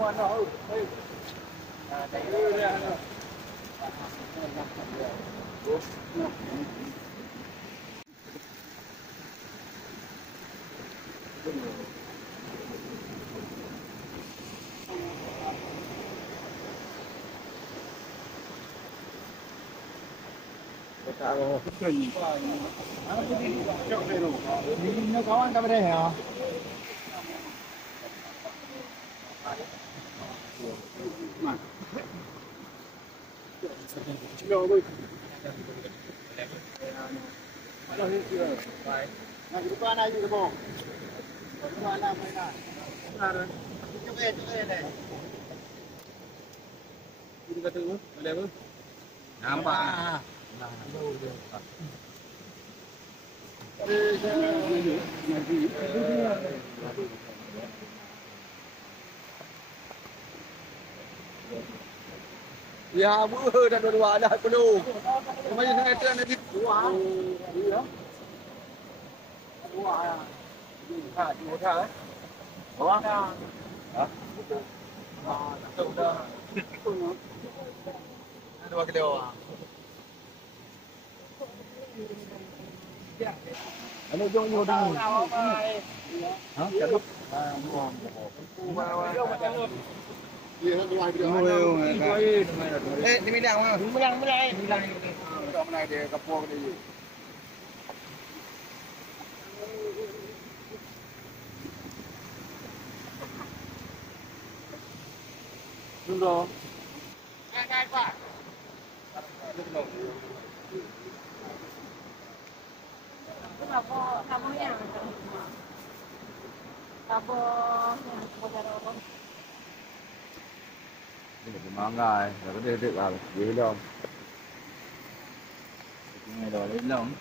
Nó có anh ta bên đây hả? Nah, itu kan aja gitu, Bang. Mana mana? Benar. Coba deh. Itu kata lu, ada apa? Nampak. Ya, dah dua dah penuh. Macam saya tu nanti dua. Iya. Dua. Dua dah. Dua dah. Hah? Tak dah. Dua kilo. Ano yung iyo dang? Ha? Kalot. Dimilang mo. Dimilang. Ito mo na dia kapog ni. Dulu. Kai Pak. Kamu yang ini là mangga rồi có đi được vào dưới đâu. Cái này rồi lên lông.